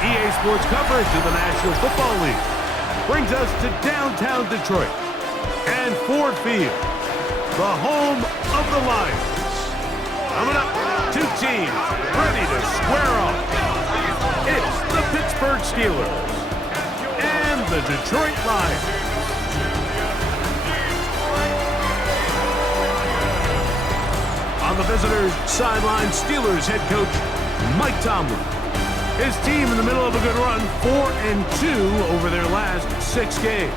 EA Sports coverage of the National Football League brings us to downtown Detroit and Ford Field, the home of the Lions. Coming up, two teams ready to square off. It's the Pittsburgh Steelers and the Detroit Lions. On the visitors' sideline, Steelers head coach Mike Tomlin. His team in the middle of a good run, 4-2 over their last 6 games.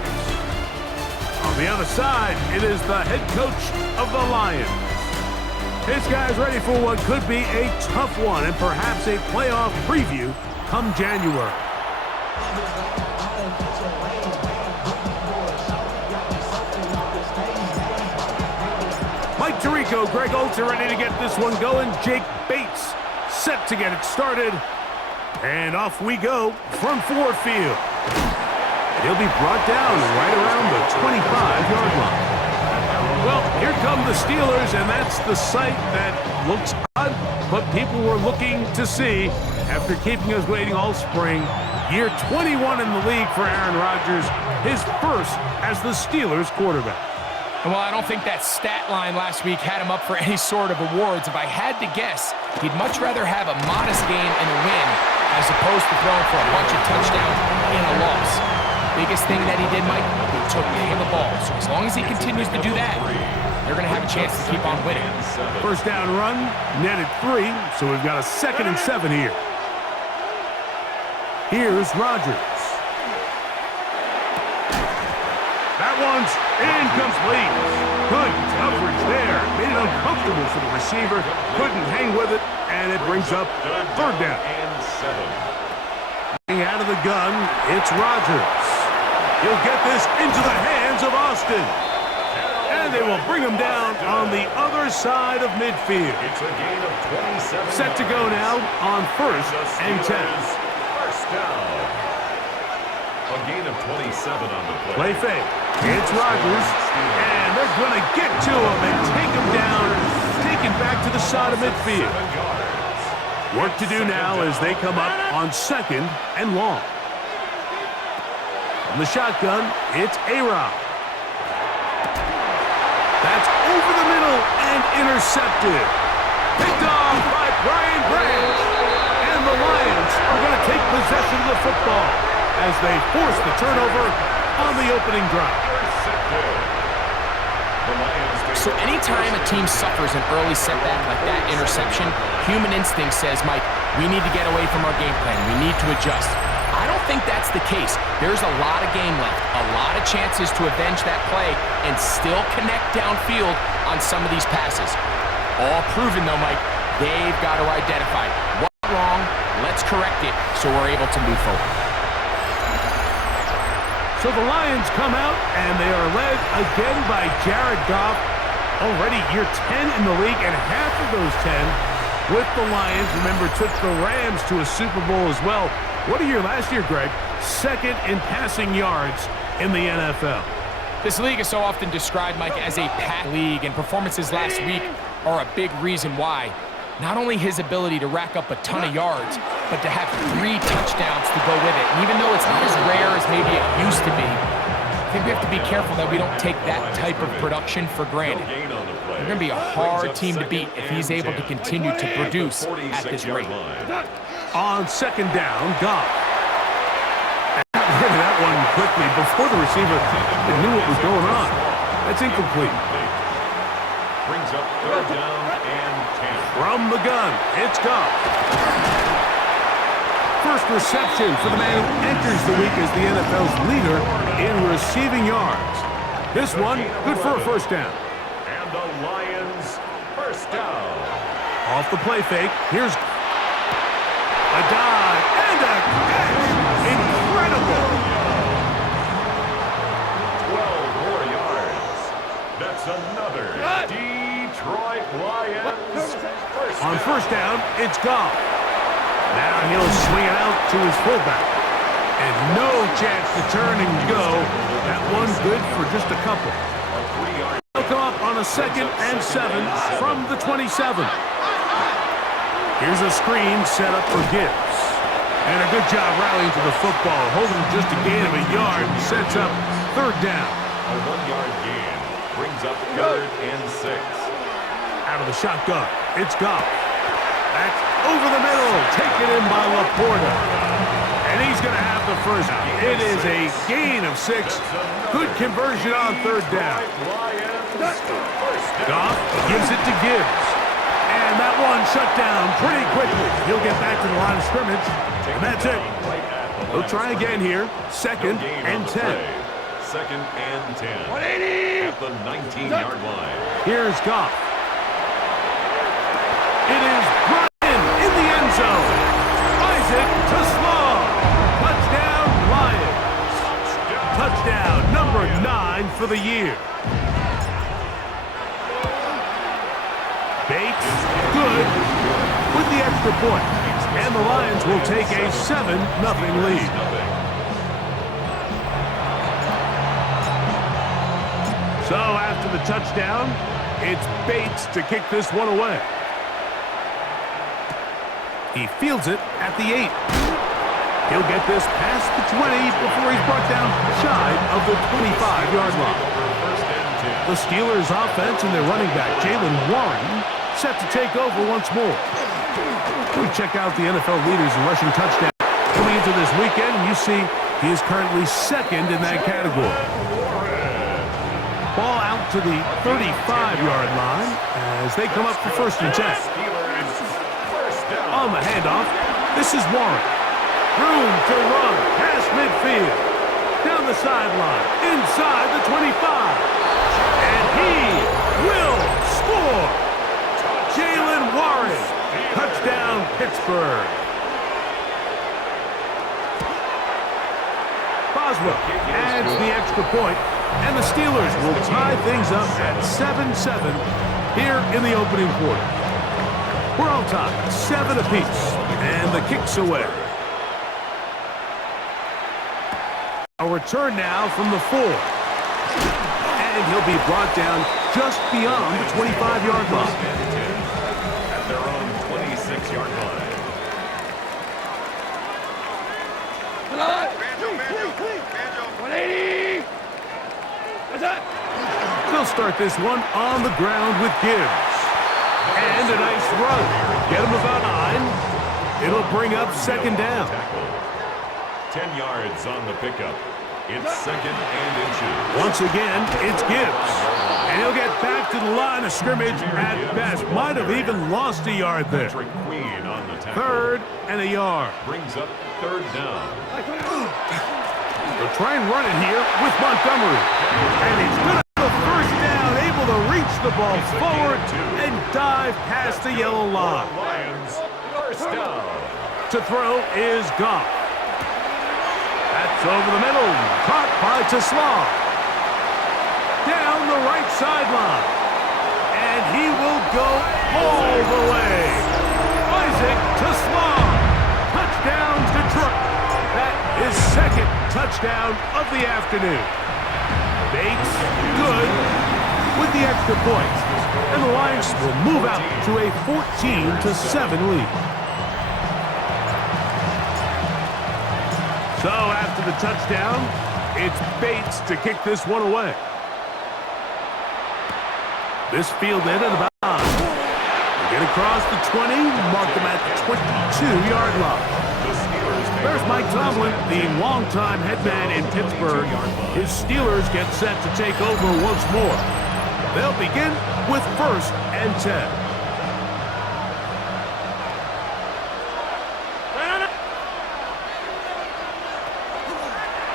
On the other side, it is the head coach of the Lions. His guys ready for what could be a tough one and perhaps a playoff preview come January. Mike Tirico, Greg Oltz are ready to get this one going. Jake Bates set to get it started. And off we go from Ford Field. He'll be brought down right around the 25-yard line. Well, here come the Steelers, and that's the sight that looks odd, but people were looking to see after keeping us waiting all spring. Year 21 in the league for Aaron Rodgers, his first as the Steelers quarterback. Well, I don't think that stat line last week had him up for any sort of awards. If I had to guess, he'd much rather have a modest game and a win as opposed to throwing for a bunch of touchdowns in a loss. Biggest thing that he did, Mike, he took care of the ball. So as long as he continues to do that, they're going to have a chance to keep on winning. First down run, netted 3, so we've got a 2nd and 7 here. Here's Rodgers. That one's incomplete. Good coverage there. Made it uncomfortable for the receiver. Couldn't hang with it, and it brings up 3rd down. Out of the gun, it's Rodgers. He'll get this into the hands of Austin. And they will bring him down on the other side of midfield. Set to go now on 1st and 10. First down. A gain of 27 on the play. Play fake. It's Rodgers. And they're going to get to him and take him down, take him back to the side of midfield. Work to do now as they come up on 2nd and long. From the shotgun, it's A-Rod. That's over the middle and intercepted. Picked off by Brian Branch. And the Lions are going to take possession of the football as they force the turnover on the opening drive. So anytime a team suffers an early setback like that interception, human instinct says, Mike, we need to get away from our game plan. We need to adjust. I don't think that's the case. There's a lot of game left, a lot of chances to avenge that play and still connect downfield on some of these passes. All proven, though, Mike, they've got to identify what's wrong, let's correct it so we're able to move forward. So the Lions come out, and they are led again by Jared Goff. Already year 10 in the league, and half of those 10 with the Lions. Remember, took the Rams to a Super Bowl as well. What a year last year, Greg. 2nd in passing yards in the NFL. This league is so often described, Mike, as a pass league, and performances last week are a big reason why. Not only his ability to rack up a ton of yards, but to have 3 touchdowns to go with it. And even though it's not as rare as maybe it used to be, I think we have to be careful that we don't take that type of production for granted. They're going to be a hard team to beat if he's able to continue to produce at this rate. On 2nd down, Goff. And rid of that one quickly before the receiver knew what was going on. That's incomplete. Brings up 3rd down and 10. From the gun, it's Goff. First reception for the man who enters the week as the NFL's leader in receiving yards. This one, good for a 1st down. And the Lions, 1st down. Off the play fake, here's a dive and a catch. Incredible. 12 more yards. That's another Detroit Lions. On 1st down, it's Goff. Now he'll swing it out to his fullback. And no chance to turn and go. That one good for just a couple. He'll come up on a 2nd and 7 from the 27. Here's a screen set up for Gibbs. And a good job rallying to the football, holding just a gain of a yard, sets up third down. A 1-yard gain brings up 3rd and 6. Out of the shotgun, it's Goff. That's over the middle, taken in by Laporta. And he's going to have the first. It is a gain of 6. Good conversion on third down. Goff gives it to Gibbs. And that one shut down pretty quickly. He'll get back to the line of scrimmage. And that's it. He'll try again here. 2nd and 10. 2nd and 10. 180 at the 19-yard line. Here's Goff. It is Brian in the end zone. Isaac to Slaw. Touchdown, Lions. Touchdown number 9 for the year. Bates, good, with the extra point. And the Lions will take a 7-0 lead. So after the touchdown, it's Bates to kick this one away. He fields it at the 8. He'll get this past the 20 before he's brought down shy of the 25-yard line. The Steelers' offense and their running back, Jalen Warren, set to take over once more. We check out the NFL leaders in rushing touchdowns coming into this weekend, and you see he is currently 2nd in that category. Ball out to the 35-yard line as they come up for 1st and 10. On the handoff, this is Warren. Room to run past midfield. Down the sideline, inside the 25. And he will score. Jalen Warren. Touchdown, Pittsburgh. Boswell adds the extra point, and the Steelers will tie things up at 7-7 here in the opening quarter. We're all tied, 7 apiece, and the kick's away. A return now from the 4. And he'll be brought down just beyond the 25-yard line. At their own 26-yard line. They'll start this one on the ground with Gibbs. And a nice run. Get him about 9. It'll bring up 2nd down. 10 yards on the pickup. It's 2nd and inches. Once again, it's Gibbs. And he'll get back to the line of scrimmage at best. Might have even lost a yard there. Queen on the tackle. 3rd and a yard. Brings up 3rd down. They'll try and run it here with Montgomery. And he's going to have a 1st down, able to reach the ball forward and dive past the yellow line. Lions, 1st down. To throw is Goff. That's over the middle, caught by Teslaw. Down the right sideline. And he will go all the way. Isaac Teslaw. Touchdown, Detroit. That is 2nd touchdown of the afternoon. Bates, good, with the extra point. And the Lions will move out to a 14-7 lead. So after the touchdown, it's Bates to kick this one away. This fielded at about 9. They get across the 20, mark them at the 22-yard line. There's Mike Tomlin, the longtime head man in Pittsburgh. His Steelers get set to take over once more. They'll begin with 1st and 10.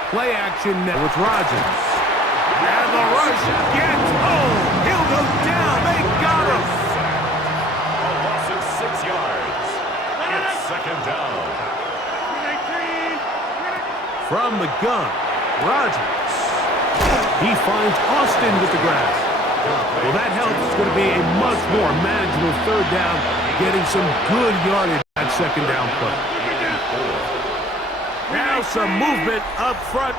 Play action now with Rodgers. And the rush gets home. He'll go down. They got him. A loss of 6 yards. It's 2nd down. From the gun, Rodgers. He finds Austin with the grab. Well, that helps. It's going to be a much more manageable 3rd down, getting some good yardage at 2nd down play. Now some movement up front.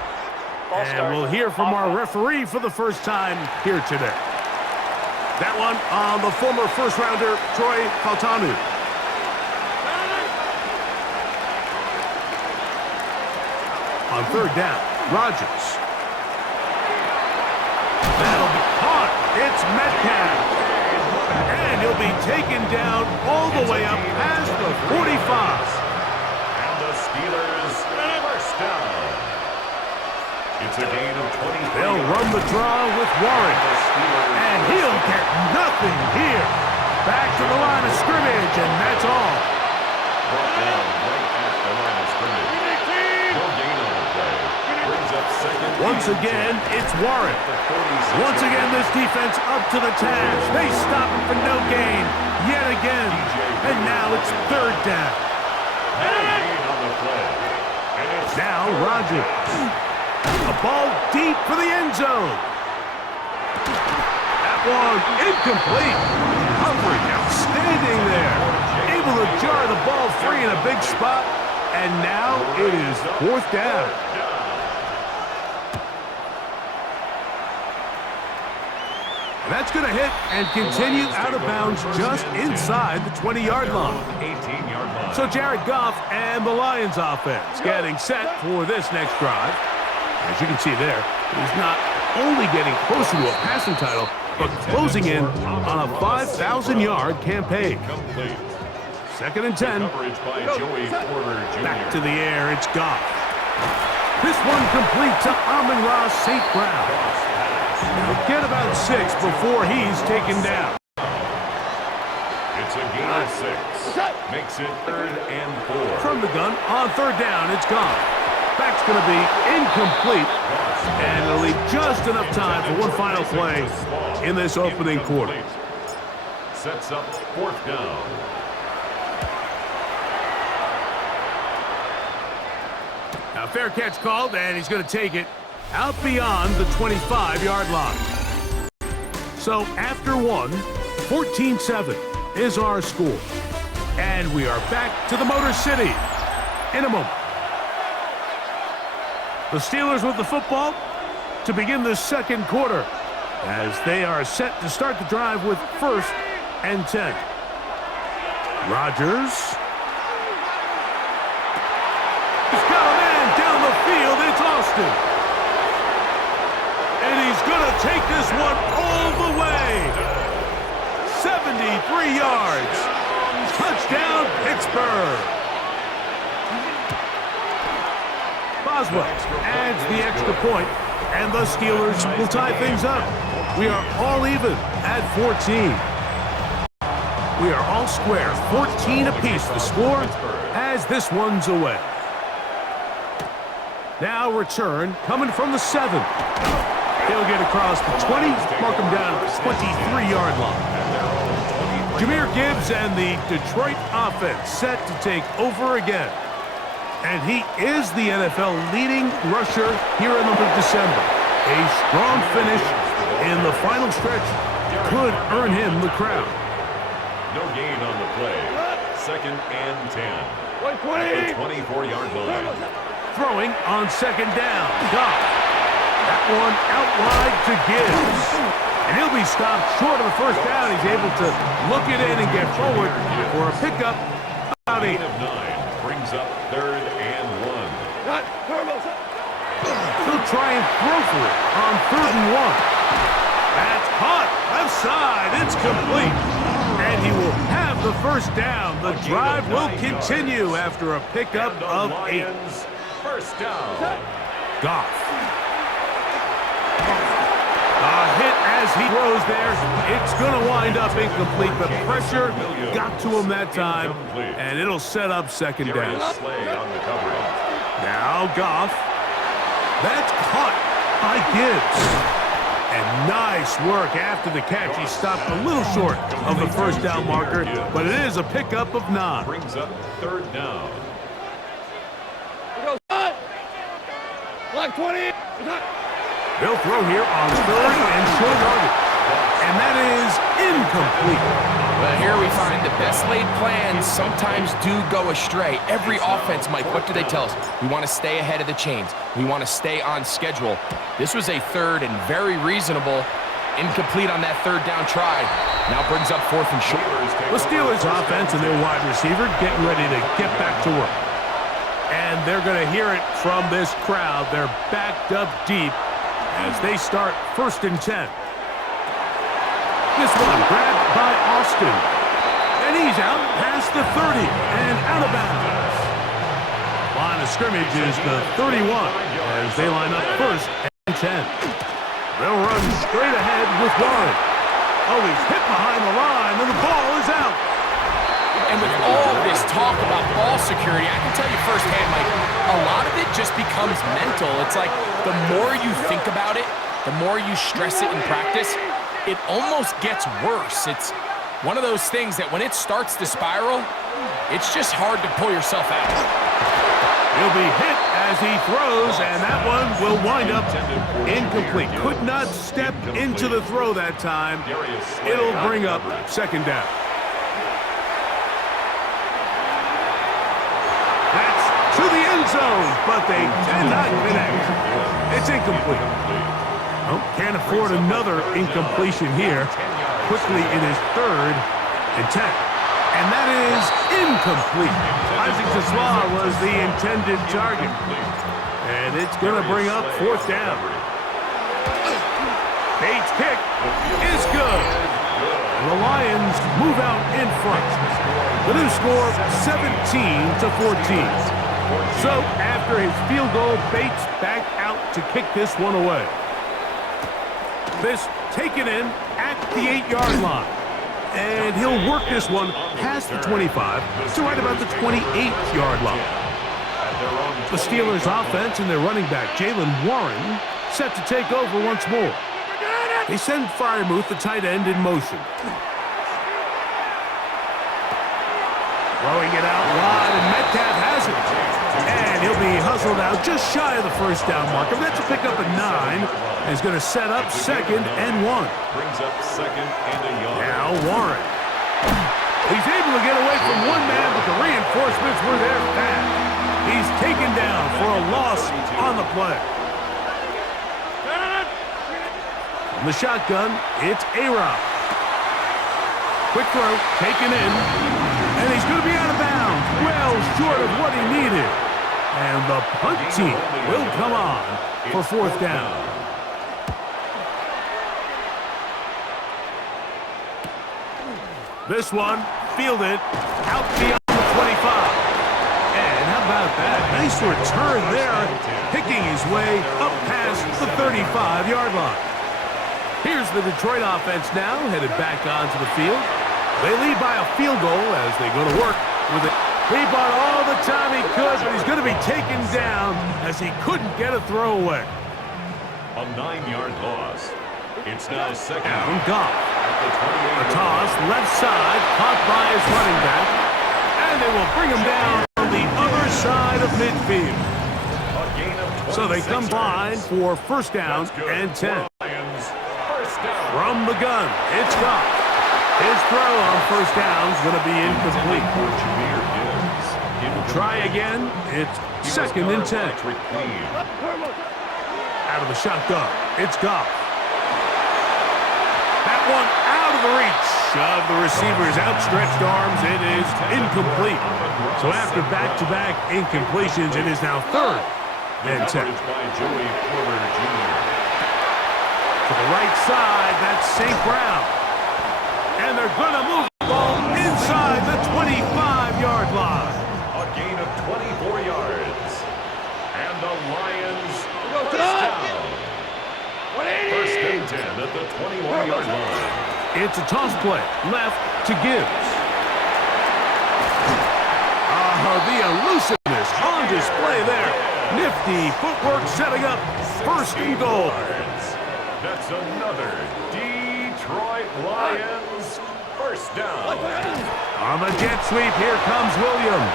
And we'll hear from our referee for the first time here today. That one on the former first-rounder, Troy Fautanu. on third down. Rodgers. That'll be caught. It's Metcalf. And he'll be taken down all the way up past the 45. And the Steelers first down. It's a gain of 20. They'll run the draw with Warren. And he'll get nothing here. Back to the line of scrimmage, and that's all. Brought down right at the line of scrimmage. No gain on the play. Brings up second. Once again, it's Warren. Once again, this defense up to the task. They stop him for no gain. Yet again. And now it's third down. No gain on the play. And it's Now Rodgers. A ball deep for the end zone. That one incomplete. Coverage outstanding there. Able to jar the ball free in a big spot. And now it is fourth down. That's going to hit and continue out of bounds just inside the 20-yard line. 18-yard line. So Jared Goff and the Lions offense getting set for this next drive. As you can see there, he's not only getting closer to a passing title, but closing in on a 5,000-yard campaign. Complete. Second and 10. Coverage by Joey Porter Jr. Back to the air, it's Goff. This one complete to Amon-Ra St. Brown. He'll get about 6 before he's taken down. It's a gain of 6. Makes it third and 4. From the gun, on third down, it's Goff. Back's going to be incomplete, and it'll leave just enough time for one final play in this opening quarter. Sets up fourth down. Now, fair catch called, and he's going to take it out beyond the 25-yard line. So after one, 14-7 is our score. And we are back to the Motor City in a moment. The Steelers with the football to begin the second quarter as they are set to start the drive with first and 10. Rodgers. He's got a man down the field. It's Austin. And he's going to take this one all the way. 73 yards. Touchdown, Pittsburgh. Boswell adds the extra point, and the Steelers will tie things up. We are all even at 14. We are all square, 14 apiece the score as this one's away. Now return coming from the 7. He'll get across the 20, mark him down at the 23-yard line. Jahmyr Gibbs and the Detroit offense set to take over again. And he is the NFL leading rusher here in the month of December. A strong finish in the final stretch could earn him the crown. No gain on the play. Second and 10. At the 24-yard line. Throwing on second down. Goff. That one out wide to Gibbs. And he'll be stopped short of the first down. He's able to look it in and get forward for a pickup about 8. Gain of 9 brings up third and 1. He'll try and throw for it on third and 1. That's caught. Left side. It's complete. And he will have the first down. The drive will continue after a pickup of 8. First down. Goff. A hit as he throws there. It's going to wind up incomplete. The pressure got to him that time, and it'll set up second down. Now Goff. That's caught by Gibbs. And nice work after the catch. He stopped a little short of the first down marker, but it is a pickup of 9. Brings up third down. Block 20. They'll throw here on third and short yardage. And that is incomplete. Well, here we find the best laid plans sometimes do go astray. Every offense, Mike, what do they tell us? We want to stay ahead of the chains. We want to stay on schedule. This was a third and very reasonable. Incomplete on that third down try. Now brings up fourth and short. The Steelers offense and their wide receiver getting ready to get back to work. And they're going to hear it from this crowd. They're backed up deep as they start 1st and 10. This one grabbed by Austin. And he's out past the 30 and out of bounds. Line of scrimmage is the 31 as they line up 1st and 10. They'll run straight ahead with Warren. Oh, he's hit behind the line, and the ball is out. And with all this talk about ball security, I can tell you firsthand, Mike, a lot of it just becomes mental. It's like the more you think about it, the more you stress it in practice, it almost gets worse. It's one of those things that when it starts to spiral, it's just hard to pull yourself out. He'll be hit as he throws, and that one will wind up incomplete. Could not step into the throw that time. It'll bring up 2nd down. That's to the end zone, but they did not connect. It's incomplete. Oh, can't afford another incompletion here. Quickly in his 3rd and 10. And that is incomplete. Isaac Tesla was the intended target. And it's going to bring up 4th down. Bates' kick is good. And the Lions move out in front. The new score, 17-14. So after his field goal, Bates back out to kick this one away. This taken in at the 8-yard line. And he'll work this one past the 25 to right about the 28-yard line. The Steelers' offense and their running back, Jalen Warren, set to take over once more. They send Freiermuth, the tight end, in motion. Throwing it out wide, and Metcalf has it. And he'll be hustled out just shy of the 1st down marker. That's a pickup at 9. And he's going to set up 2nd and 1. Brings up 2nd and a yard. Now Warren. He's able to get away from one man, but the reinforcements were there fast. He's taken down for a loss on the play. From the shotgun, it's A-Rob. Quick throw, taken in. And he's going to be out of bounds, well short of what he needed. And the punt team will come on for 4th down. This one fielded out beyond the 25. And how about that? Nice return there, picking his way up past the 35-yard line. Here's the Detroit offense now, headed back onto the field. They lead by a field goal as they go to work with it. He bought all the time he could, but he's going to be taken down as he couldn't get a throwaway. A 9-yard loss. It's now 2nd Down Goff. at the 28. A toss, left side, caught by his running back. And they will bring him down on the other side of midfield. A gain of 26 So they come blind for 1st down and 10. Lions, 1st down. From the gun, it's Goff. His throw on 1st down is going to be incomplete. Try again. It's 2nd and 10. Out of the shotgun, it's Goff. That one out of the reach of the receiver's outstretched arms. It is incomplete. So after back-to-back incompletions, it is now 3rd and 10. To the right side, that's St. Brown. And they're going to move the ball inside the 25-yard line. A gain of 24 yards. And the Lions, 1st down. 1st and 10 at the 21-yard line. It's a toss play, left to Gibbs. The elusiveness on display there. Nifty footwork setting up 1st and goal. That's another Detroit Lions 1st down. On the jet sweep, here comes Williams.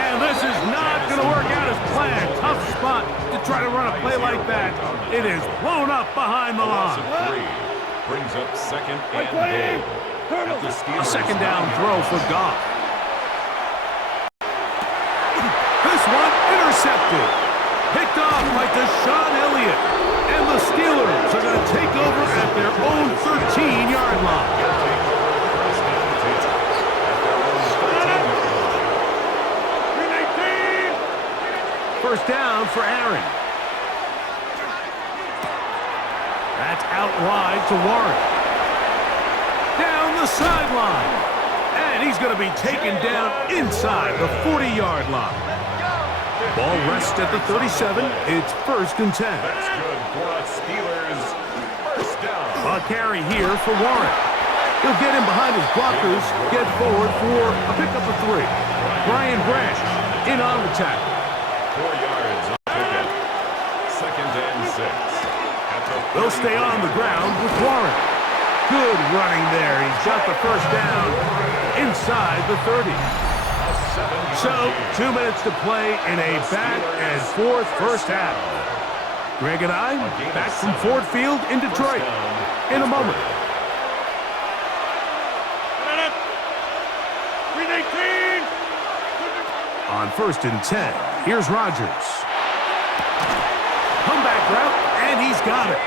And this is not going to work out as planned. Tough spot to try to run a play like that. It is blown up behind the line. Brings up 2nd and goal. A 2nd down throw for Goff. This one intercepted. Picked off by Deshaun Elliott. And the Steelers are going to take over at their own 13-yard line. First down for Aaron. That's out wide to Warren. Down the sideline. And he's going to be taken down inside the 40-yard line. Ball rests at the 37. It's 1st and 10. That's good for us Steelers. First down. A carry here for Warren. He'll get in behind his blockers, get forward for a pickup of 3. Brian Branch in on the tackle. 4 yards on pickup. 2nd and 6. They'll stay on the ground with Warren. Good running there. He's got the first down inside the 30. So, 2 minutes to play in a back-and-forth first half. Greg and I back from Ford Field in Detroit in a moment. On 1st and 10, here's Rodgers. Comeback route, and he's got it.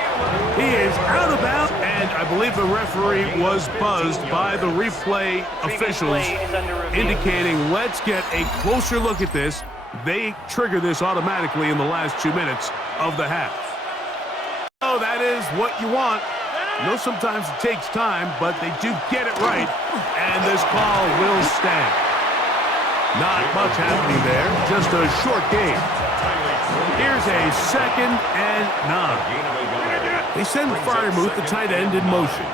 He is out of bounds, and I believe the referee was buzzed by the replay officials, indicating let's get a closer look at this. They trigger this automatically in the last 2 minutes of the half. Oh, that is what you want. I know sometimes it takes time, but they do get it right, and this call will stand. Not much happening there, just a short game. Here's a 2nd and 9. They send Freiermuth, the tight end, in motion.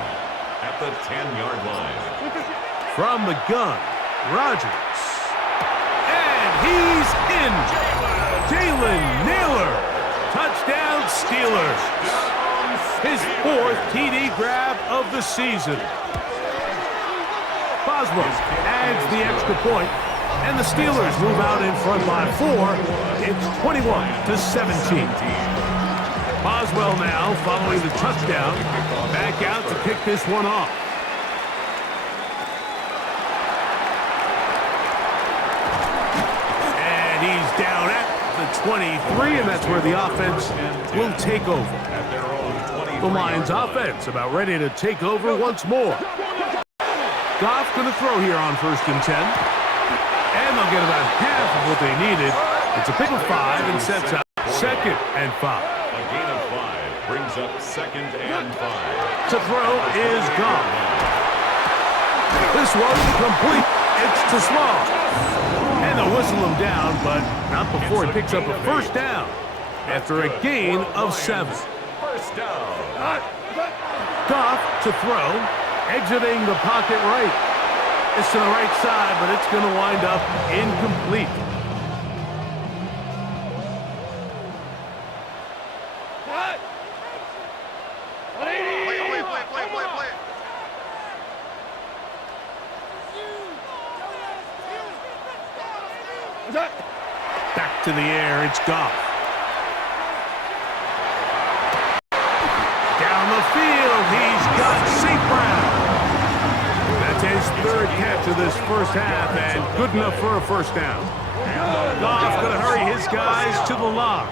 At the 10-yard line. From the gun, Rodgers. And he's in. Jalen Naylor. Touchdown Steelers. His 4th TD grab of the season. Boswell adds the extra point, and the Steelers move out in front by 4. It's 21-17. Boswell now following the touchdown. Back out to kick this one off. And he's down at the 23, and that's where the offense will take over. The Lions offense about ready to take over once more. Goff going to throw here on 1st and 10. And they'll get about half of what they needed. It's a pick of 5 and sets up 2nd and 5. A gain of 5 brings up 2nd and 5. To throw is gone. This one complete. It's too small. And they'll whistle him down, but not before he picks up a first down after a gain of 7. First down. Goff to throw, exiting the pocket right. It's to the right side, but it's going to wind up incomplete. Play. Back to the air, it's Goff. Down the field, he's got St. Brown. That's his 3rd catch of this first half, and good enough for a first down. Goff going to hurry his guys to the line.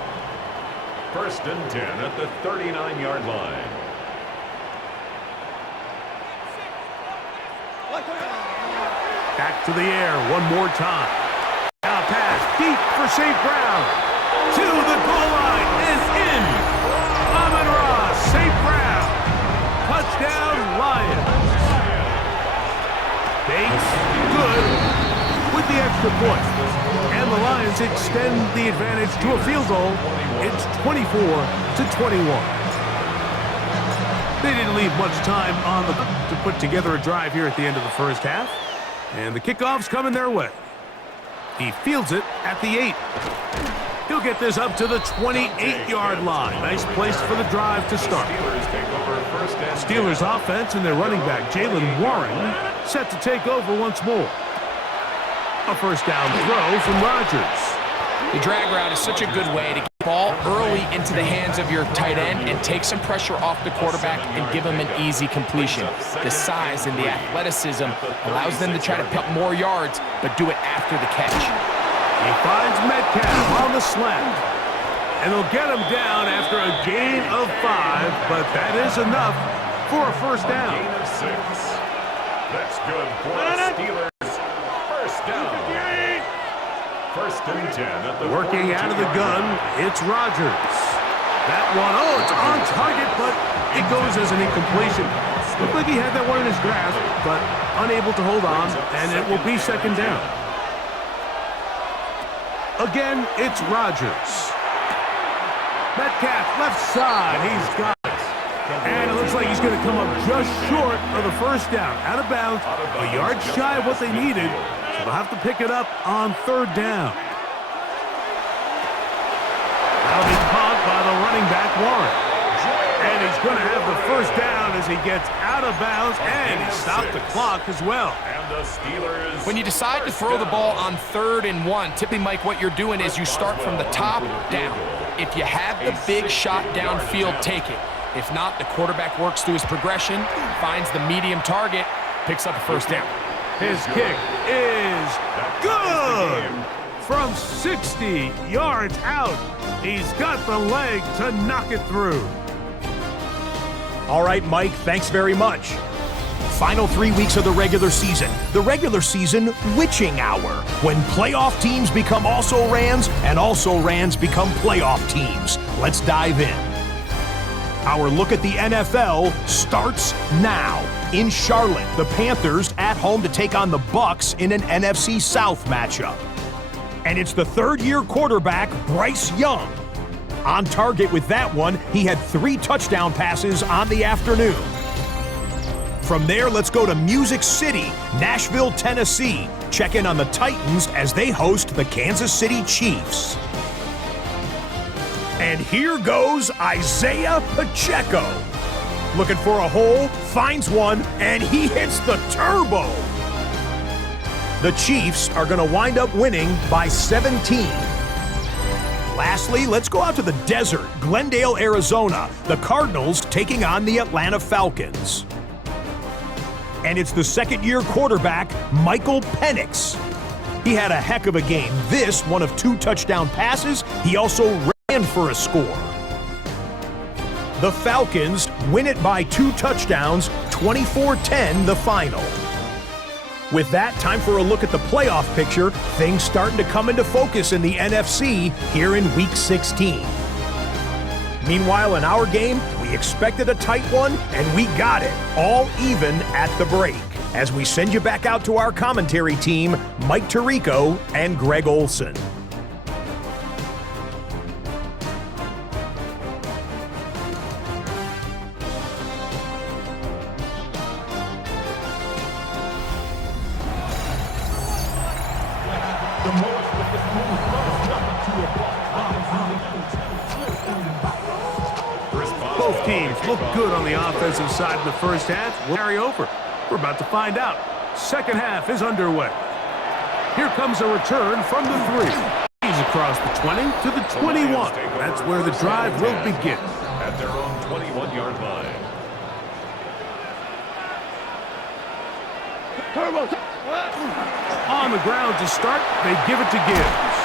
1st and 10 at the 39-yard line. Back to the air one more time. Now pass deep for St. Brown. To the goal line is in. Amon-Ra, St. Brown. Touchdown, Lions. Bates, good with the extra point. And the Lions extend the advantage to a field goal. It's 24-21. They didn't leave much time on to put together a drive here at the end of the first half. And the kickoff's coming their way. He fields it at the 8. He'll get this up to the 28-yard line. Nice place for the drive to start. Steelers offense and their running back, Jalen Warren, set to take over once more. A first down throw from Rodgers. The drag route is such a good way to get the ball early into the hands of your tight end and take some pressure off the quarterback and give him an easy completion. The size and the athleticism allows them to try to pick up more yards, but do it after the catch. He finds Metcalf on the slant. And they'll get him down after a gain of 5, but that is enough for a first down. Gain of 6. That's good for the Steelers. First down. First and 10 at the Working out of the gun, it's Rodgers. That one, oh, it's on target, but it goes as an incompletion. Looked like he had that one in his grasp, but unable to hold on, and it will be second down. Again, it's Rodgers. Metcalf, left side, he's got it. And it looks like he's going to come up just short of the first down. Out of bounds, a yard shy of what they needed, so they'll have to pick it up on third down. That'll be caught by the running back, Warren. And he's going to have the first down as he gets out of bounds, and he stopped the clock as well. And the Steelers. When you decide to throw the ball on 3rd and 1, typically, Mike, what you're doing is you start from the top down. If you have the big shot downfield, take it. If not, the quarterback works through his progression, finds the medium target, picks up a first down. His kick is good! From 60 yards out, he's got the leg to knock it through. All right, Mike, thanks very much. Final 3 weeks of the regular season. The regular season witching hour, when playoff teams become also-rans and also-rans become playoff teams. Let's dive in. Our look at the NFL starts now. In Charlotte, the Panthers at home to take on the Bucs in an NFC South matchup. And it's the third-year quarterback, Bryce Young. On target with that one, he had 3 touchdown passes on the afternoon. From there, let's go to Music City, Nashville, Tennessee. Check in on the Titans as they host the Kansas City Chiefs. And here goes Isaiah Pacheco. Looking for a hole, finds one, and he hits the turbo. The Chiefs are going to wind up winning by 17. Lastly, let's go out to the desert, Glendale, Arizona. The Cardinals taking on the Atlanta Falcons. And it's the second-year quarterback, Michael Penix. He had a heck of a game. This, one of 2 touchdown passes. He also ran for a score. The Falcons win it by 2 touchdowns, 24-10 the final. With that, time for a look at the playoff picture. Things starting to come into focus in the NFC here in Week 16. Meanwhile, in our game, we expected a tight one, and we got it, all even at the break. As we send you back out to our commentary team, Mike Tirico and Greg Olson. Both teams look good on the offensive side in the first half. We'll carry over. We're about to find out. Second half is underway. Here comes a return from the 3. He's across the 20 to the 21. That's where the drive will begin. At their own 21-yard line. On the ground to start, they give it to Gibbs.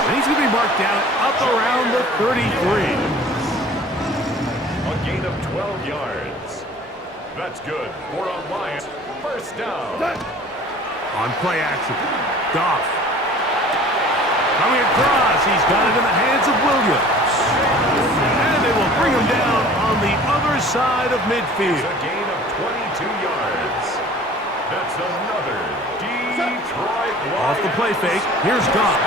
And he's going to be marked down up around the 33. A gain of 12 yards. That's good for a Lions first down. On play action, Goff. Coming across, he's got it in the hands of Williams. And they will bring him down on the other side of midfield. It's a gain of 22 yards. That's another Detroit Lions. Off the play fake, here's Goff.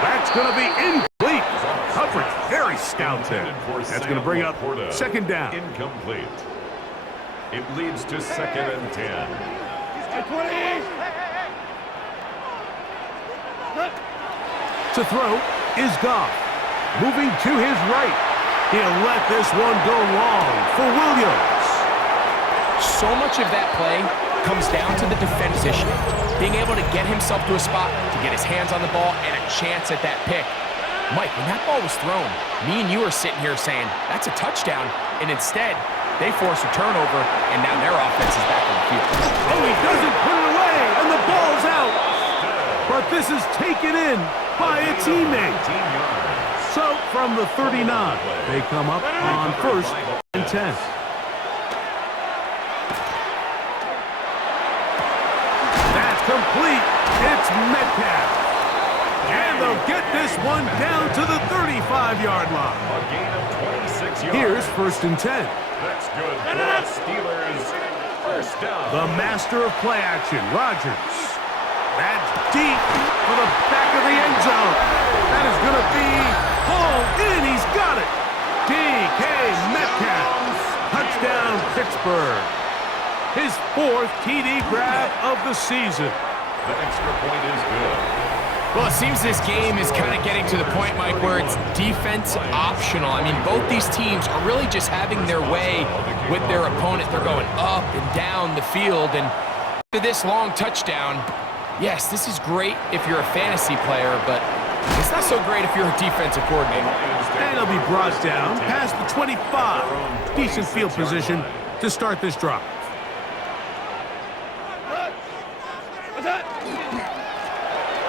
That's going to be incomplete. Coverage very stout there. That's going to bring up second down. Incomplete. It leads to 2nd and 10. To throw is Goff. Moving to his right. He'll let this one go long for Williams. So much of that play comes down to the defense issue. Being able to get himself to a spot, to get his hands on the ball, and a chance at that pick. Mike, when that ball was thrown, me and you are sitting here saying, that's a touchdown. And instead, they force a turnover, and now their offense is back on the field. Oh, he doesn't put it away, and the ball's out. But this is taken in by a teammate. So, from the 39, they come up on 1st and 10. That's complete. It's Metcalf. And they'll get this one down to the 35-yard line. A gain of 26 yards. Here's 1st and 10. That's good for the Steelers. First down. The master of play action, Rodgers. That's deep for the back of the end zone. That is going to be hauled in. He's got it. DK Metcalf. Touchdown, Pittsburgh. His 4th TD grab of the season. The extra point is good. Well, it seems this game is kind of getting to the point, Mike, where it's defense optional. I mean, both these teams are really just having their way with their opponent. They're going up and down the field, and after this long touchdown, yes, this is great if you're a fantasy player, but it's not so great if you're a defensive coordinator. And he'll be brought down past the 25. Decent field position to start this drive.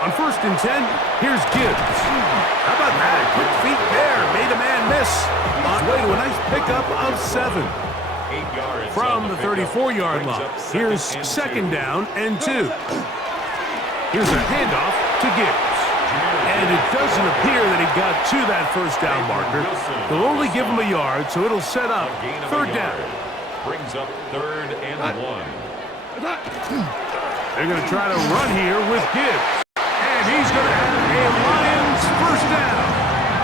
On 1st and 10, here's Gibbs. How about that? Quick feet there. Made a man miss. On way to a nice pickup of 7. 8 yards From the 34-yard line. Here's 2nd down and 2. Here's a handoff to Gibbs. And it doesn't appear that he got to that 1st down marker. They'll only give him a yard, so it'll set up 3rd down. Brings up 3rd and 1. They're going to try to run here with Gibbs. And he's going to have a Lions 1st down.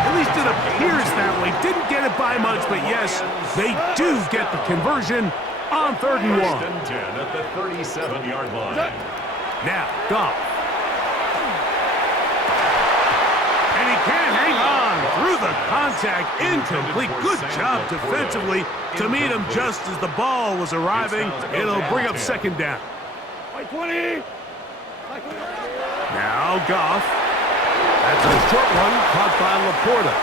At least it appears that way. Didn't get it by much, but yes, they do get the conversion on 3rd and 1. 1st and 10 at the 37-yard line. Now, Goff. And he can't hang on through the contact. Incomplete. Good job defensively to meet him just as the ball was arriving. It'll bring up 2nd down. 20. Now Goff. That's a short one caught by Laporta.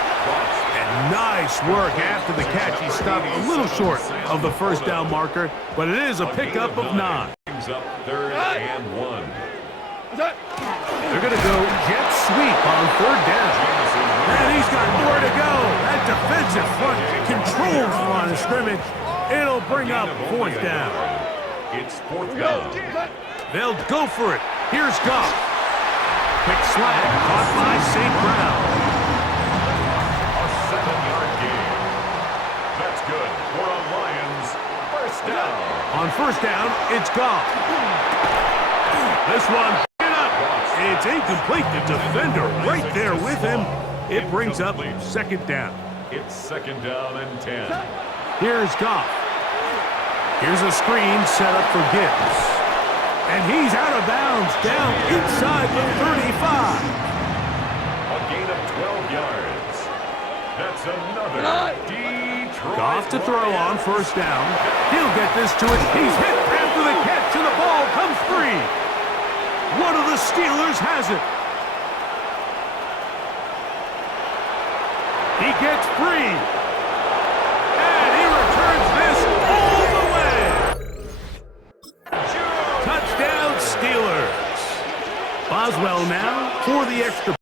And nice work after the catch. He stopped a little short of the 1st down marker, but it is a pickup of 9. Brings up 3rd and 1. They're going to go jet sweep on 3rd down. And he's got more to go. That defensive front controls the line of scrimmage. It'll bring up 4th down. It's 4th down. They'll go for it. Here's Goff. Quick slant caught by St. Brown. A 7-yard gain. That's good for a Lions 1st down. On 1st down, it's Goff. This one, get up. It's incomplete. The defender right there with him. It brings up 2nd down. It's 2nd down and 10. Here's Goff. Here's a screen set up for Gibbs. And he's out of bounds, down inside the 35. A gain of 12 yards. That's another Detroit. Goff to throw on 1st down. He'll get this to it. He's hit after the catch, and the ball comes free. One of the Steelers has it. He gets free. And he returns this all the way. Touchdown, Steelers. Boswell now for the extra.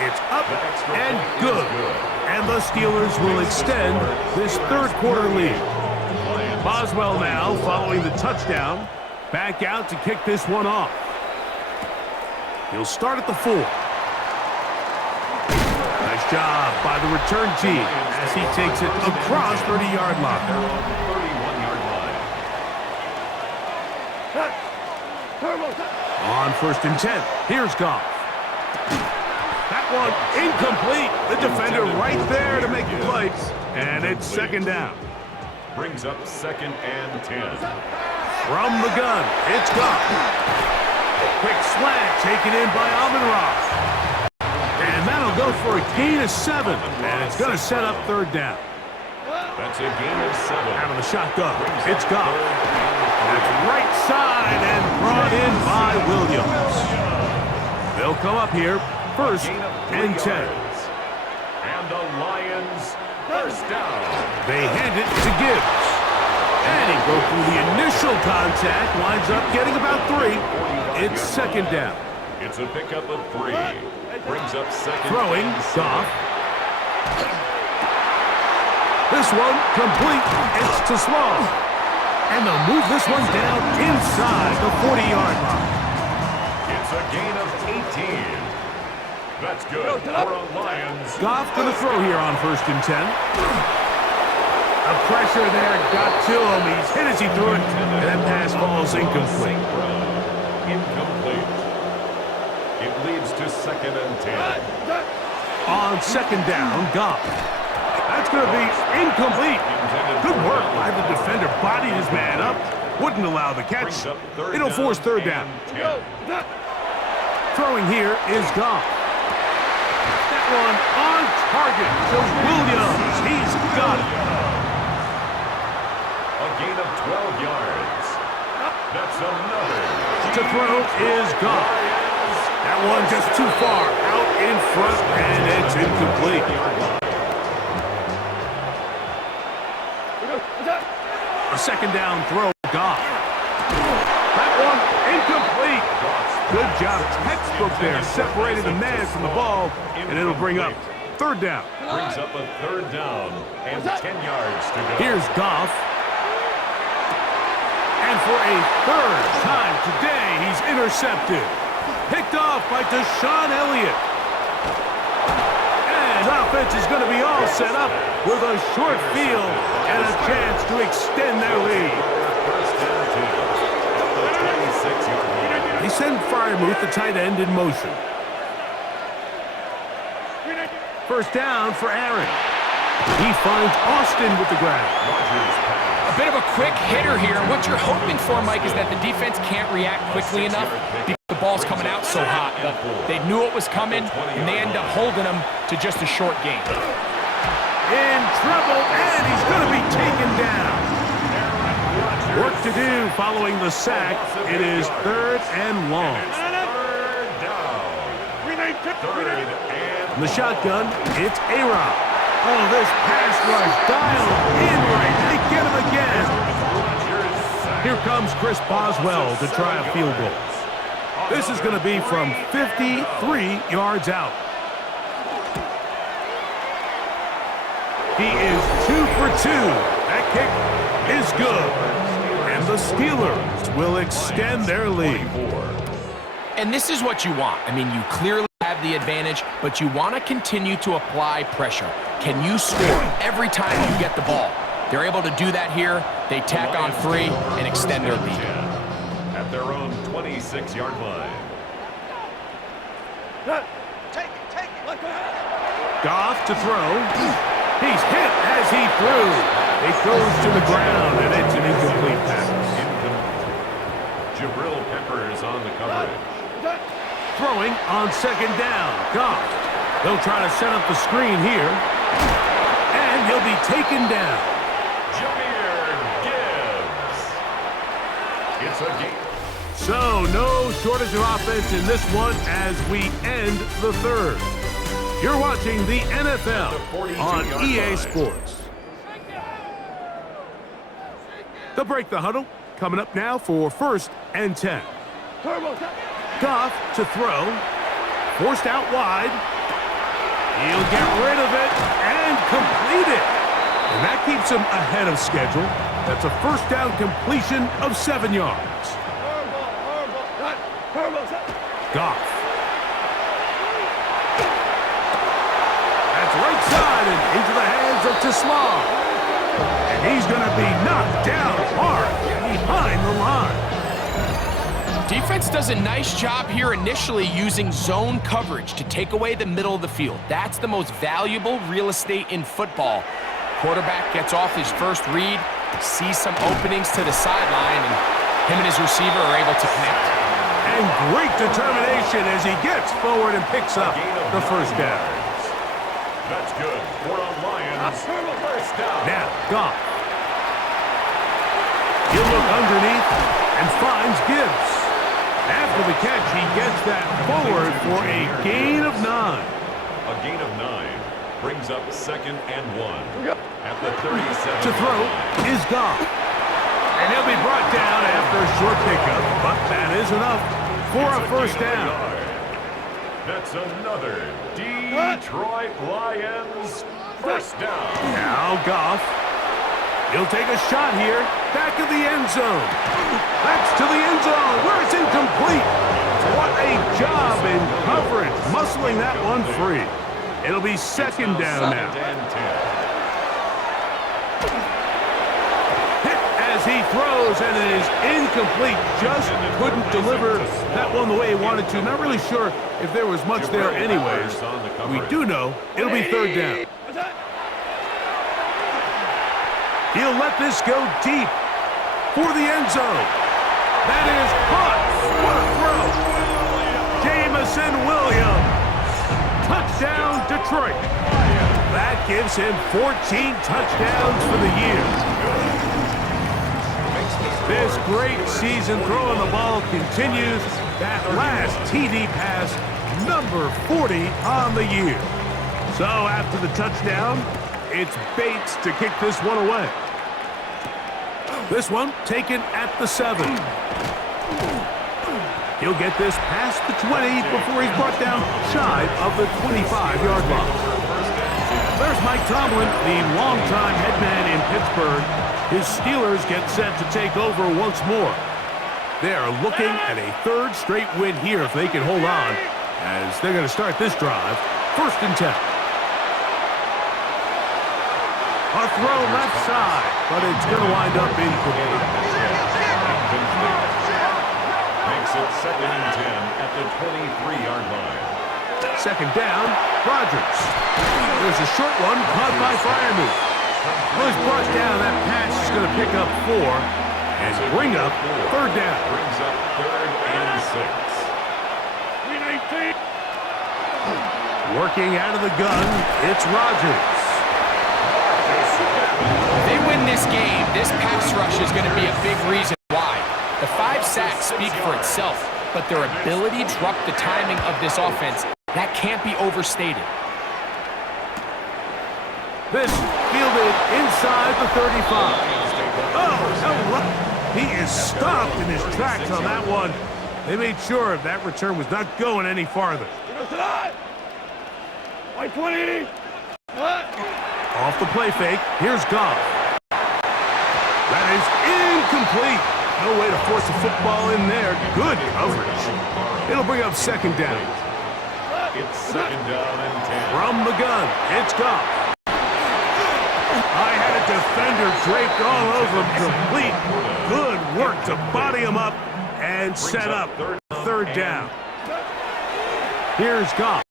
It's up and good. And the Steelers will extend this 3rd quarter lead. Boswell now following the touchdown. Back out to kick this one off. He'll start at the 4. Nice job by the return team as he takes it across 30-yard line. 31-yard line. On 1st and 10, here's Goff. That one incomplete. The defender right there to make the play. And it's 2nd down. Brings up 2nd and 10. From the gun, it's Goff. Quick slant taken in by Amon-Ra. And that'll go for a gain of 7. And it's going to set up 3rd down. That's a gain of 7. Out of the shotgun, it's Goff. That's right side and brought in by Williams. They'll come up here, 1st and 10. And the Lions 1st down. They hand it to Gibbs. And he broke through the initial contact, winds up getting about 3. It's 2nd down. It's a pickup of 3. Brings up 2nd. Throwing, Goff. This one complete. It's to Small. And they'll move this one down inside the 40-yard line. It's a gain of 18. That's good for a Lions. Goff to the throw here on 1st and 10. The pressure there got to him. He's hit as he threw it, and that pass falls incomplete. Incomplete. It leads to 2nd and 10. On 2nd down, Goff. That's going to be incomplete. Good work by the defender. Bodied his man up. Wouldn't allow the catch. It'll force 3rd down. Throwing here is Goff. That one on target to Williams. He's got it. A gain of 12 yards. That's another. To throw is Goff. That one just too far out in front, and it's incomplete. A 2nd down throw, Goff. That one incomplete. Good job, textbook there. Separated the man from the ball, and it'll bring up 3rd down. Brings up a 3rd down and 10 yards to go. Here's Goff. And for a 3rd time today, he's intercepted. Picked off by Deshaun Elliott. And offense is going to be all set up with a short field and a chance to extend their lead. They send Freiermuth, the tight end, in motion. 1st down for Aaron. He finds Austin with the grab. A bit of a quick hitter here. What you're hoping for, Mike, is that the defense can't react quickly enough because the ball's coming out so hot. They knew it was coming, and they end up holding them to just a short gain. In trouble, and he's going to be taken down. Work to do following the sack. It is 3rd and long. 3rd down. 3rd and In the shotgun, it's A-Rob. Oh, this pass rush dialed in right. They get him again. Here comes Chris Boswell to try a field goal. This is going to be from 53 yards out. He is 2 for 2. That kick is good. And the Steelers will extend their lead. And this is what you want. I mean, you clearly have the advantage, but you want to continue to apply pressure. Can you score every time you get the ball? They're able to do that here. They tack on 3 and extend their lead. At their own 26-yard line. Take it. Goff to throw. He's hit as he threw. It goes to the ground, and it's an incomplete pass. Jabril Peppers on the coverage. Throwing on 2nd down. Goff. They'll try to set up the screen here. And he'll be taken down. Jahmyr Gibbs. It's a game. So, no shortage of offense in this one as we end the 3rd. You're watching the NFL on EA Sports. They'll break the huddle. Coming up now for 1st and 10. Goff to throw. Forced out wide. He'll get rid of it and complete it. And that keeps him ahead of schedule. That's a 1st down completion of 7 yards. Goff. That's right side and into the hands of Tisla. And he's going to be knocked down hard behind the line. Defense does a nice job here initially using zone coverage to take away the middle of the field. That's the most valuable real estate in football. Quarterback gets off his first read, sees some openings to the sideline, and him and his receiver are able to connect. And great determination as he gets forward and picks up the 1st down. That's good for a Lions 1st down. Now, Goff. He'll look underneath and finds Gibbs. After the catch, he gets that forward for a gain of 9. A gain of 9 brings up 2nd and 1 at the 37. To throw is Goff. And he'll be brought down after a short pickup, but that is enough for a 1st down. That's another Detroit Lions 1st down. Now Goff. He'll take a shot here. Back of the end zone. That's to the end zone where it's incomplete. What a job in coverage, muscling that one free. It'll be second down now. Hit as he throws, and it is incomplete. Just couldn't deliver that one the way he wanted to. Not really sure if there was much there anyways. We do know it'll be third down. He'll let this go deep for the end zone. That is caught. What a throw. Jamison Williams. Touchdown, Detroit. That gives him 14 touchdowns for the year. This great season throwing the ball continues. That last TD pass, number 40 on the year. So after the touchdown, it's Bates to kick this one away. This one taken at the 7. He'll get this past the 20 before he's brought down shy of the 25-yard line. There's Mike Tomlin, the longtime head man in Pittsburgh. His Steelers get set to take over once more. They are looking at a third straight win here if they can hold on, as they're going to start this drive. 1st and 10. A throw left side, but it's going to wind up incomplete. Makes it 2nd and 10 at the 23-yard line. Second down, Rodgers. There's a short one caught by Freiermuth. Well, he's brought down. That pass is going to pick up 4 and bring up third down. Brings up 3rd and 6. Working out of the gun, it's Rodgers. If they win this game, this pass rush is going to be a big reason why. The 5 sacks speak for itself, but their ability to disrupt the timing of this offense, that can't be overstated. This fielded inside the 35. Oh, he is stopped in his tracks on that one. They made sure that return was not going any farther. Off the play fake, here's Goff. That is incomplete. No way to force a football in there. Good coverage. It'll bring up 2nd down. It's 2nd down and 10. From the gun, it's Goff. I had a defender draped all over him, complete. Good work to body him up and set up 3rd down. Here's Goff.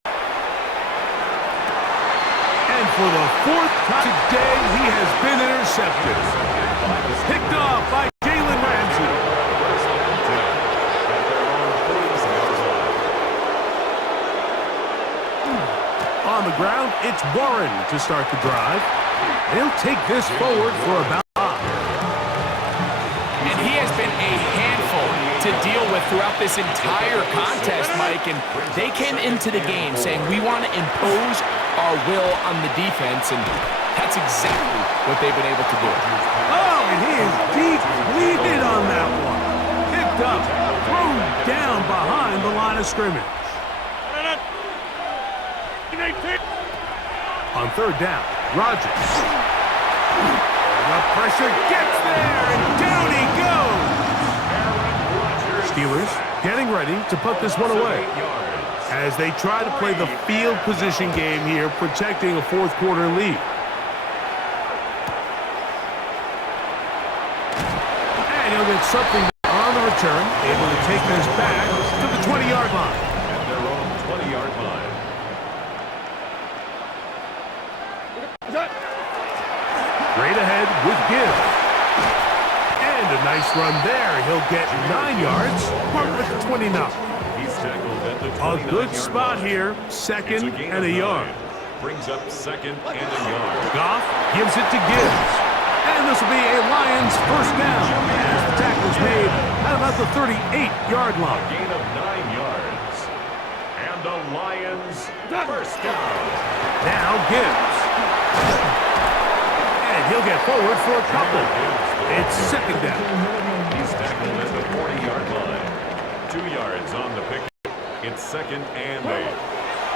And for the 4th time today, he has been intercepted. Picked off by Jalen Ramsey. On the ground, it's Warren to start the drive. He'll take this forward for about 5. And he has been a handful to deal with throughout this entire contest, Mike. And they came into the game saying, we want to impose our will on the defense, and that's exactly what they've been able to do. Oh, and he is depleted on that one. Picked up, thrown down behind the line of scrimmage. On 3rd down, Rodgers. The pressure gets there, and down he goes. Steelers getting ready to put this one away as they try to play the field position game here, protecting a 4th quarter lead. And he'll get something on the return, able to take this back to the 20-yard line. At their own 20-yard line. Straight ahead with Gibbs. And a nice run there. He'll get 9 yards, marked with 29. He's tackled at the 29-yard A good spot here, 2nd and a yard. Brings up 2nd and a yard. Goff gives it to Gibbs. And this will be a Lions 1st down as the tackle's made at about the 38-yard line. Gain of 9 yards. And the Lions 1st down. Now Gibbs. And he'll get forward for a couple. It's 2nd down. He's tackled at the 40-yard line. 2 yards on the pick. It's 2nd and 8.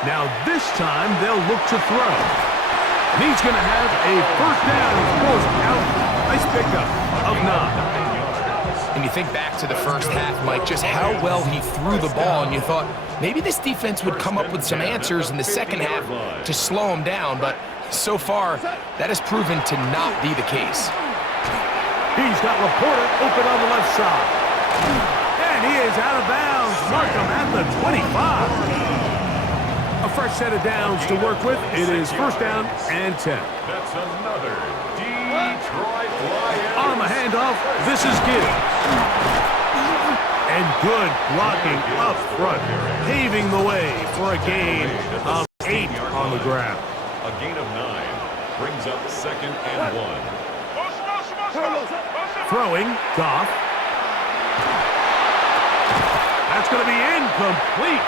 Now this time they'll look to throw. And he's going to have a 1st down. He goes out Nice pickup of 9. And you think back to the first half, Mike, just how well he threw the ball, and you thought maybe this defense would come up with some answers in the second half to slow him down, but so far, that has proven to not be the case. He's got Laporta open on the left side. And he is out of bounds. Markham at the 25. A fresh set of downs to work with. It is first down and 10. That's another Detroit Lions. On the handoff, this is Gibbs. And good blocking up front, paving the way for a gain of 8 on the ground. A gain of 9 brings up second and 1. Throwing, Goff. That's going to be incomplete.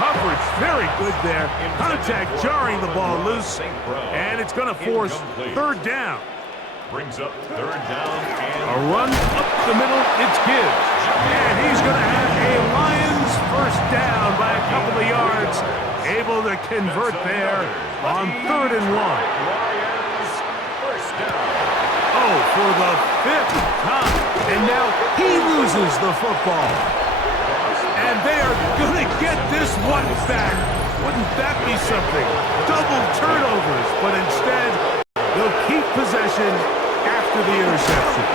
Coverage very good there. Contact jarring the ball loose. And it's going to force third down. Brings up third down and A run up the middle, it's Gibbs. And he's going to have a Lions first down by a couple of yards. Able to convert there on 3rd and 1. Lions first down. Oh, for the 5th time. And now he loses the football. And they are going to get this one back. Wouldn't that be something? Double turnovers, but instead they'll keep possession after the interception.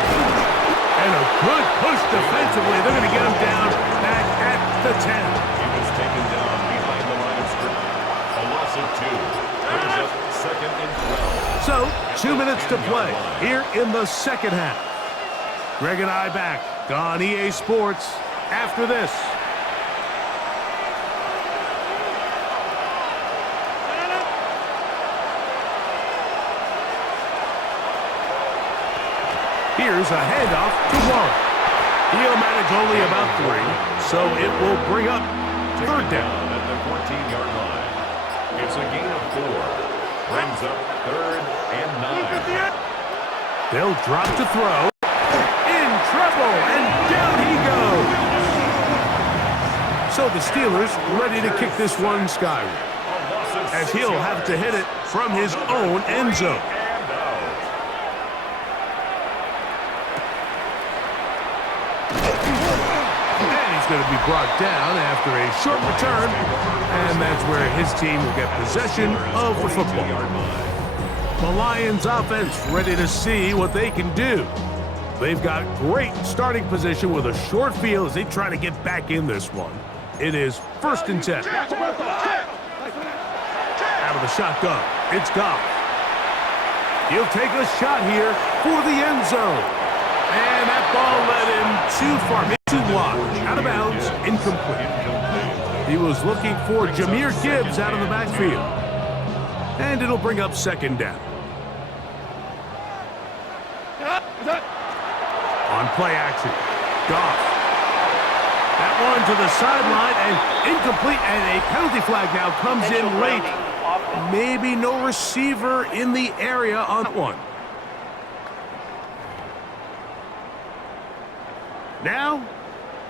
And a good push defensively. They're going to get him down back at the 10. He was taken down behind the line of scrimmage. A loss of 2. Brings up second and 12. So, 2 minutes to play here in the second half. Greg and I back on EA Sports after this. Here's a handoff to Warren. He'll manage only about 3, so it will bring up third down. At the 14-yard line. It's a gain of 4. Brings up 3rd and 9. They'll drop to throw. In trouble, and down he goes. So the Steelers ready to kick this one skyward, as he'll have to hit it from his own end zone. Going to be brought down after a short return, and that's where his team will get possession of the football. The Lions offense ready to see what they can do. They've got great starting position with a short field as they try to get back in this one. It is 1st and 10. Out of the shotgun, it's Goff. He'll take a shot here for the end zone. And that ball led him too far. Too wide. Out of bounds. Incomplete. He was looking for Jahmyr Gibbs out of the backfield. And it'll bring up second down. On play action. Goff. That one to the sideline and incomplete. And a penalty flag now comes in late. Maybe no receiver in the area on that one. Now,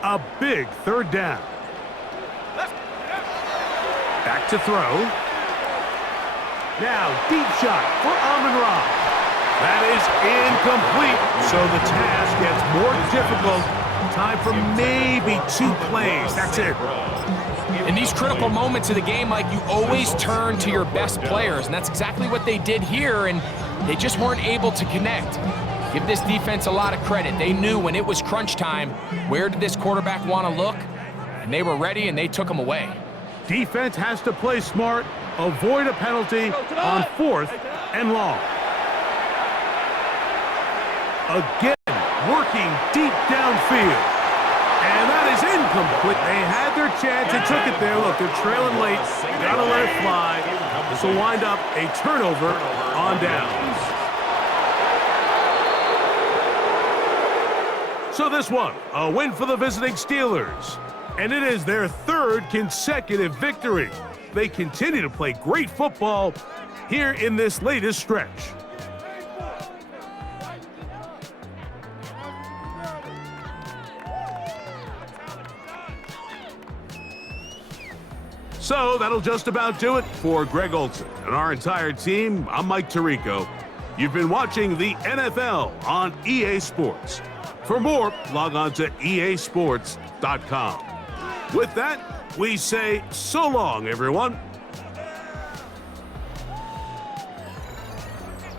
a big third down. Back to throw. Now, deep shot for Amon-Ra. That is incomplete, so the task gets more difficult. Time for maybe 2 plays. That's it. In these critical moments of the game, Mike, you always turn to your best players, and that's exactly what they did here, and they just weren't able to connect. Give this defense a lot of credit. They knew when it was crunch time, where did this quarterback want to look? And they were ready, and they took him away. Defense has to play smart, avoid a penalty on 4th and long. Again, working deep downfield. And that is incomplete. They had their chance. They took it there. Look, they're trailing late. Gotta let it fly. This will wind up a turnover on downs. So this one, a win for the visiting Steelers. And it is their 3rd consecutive victory. They continue to play great football here in this latest stretch. So that'll just about do it for Greg Olson and our entire team. I'm Mike Tirico. You've been watching the NFL on EA Sports. For more, log on to easports.com. With that, we say so long, everyone.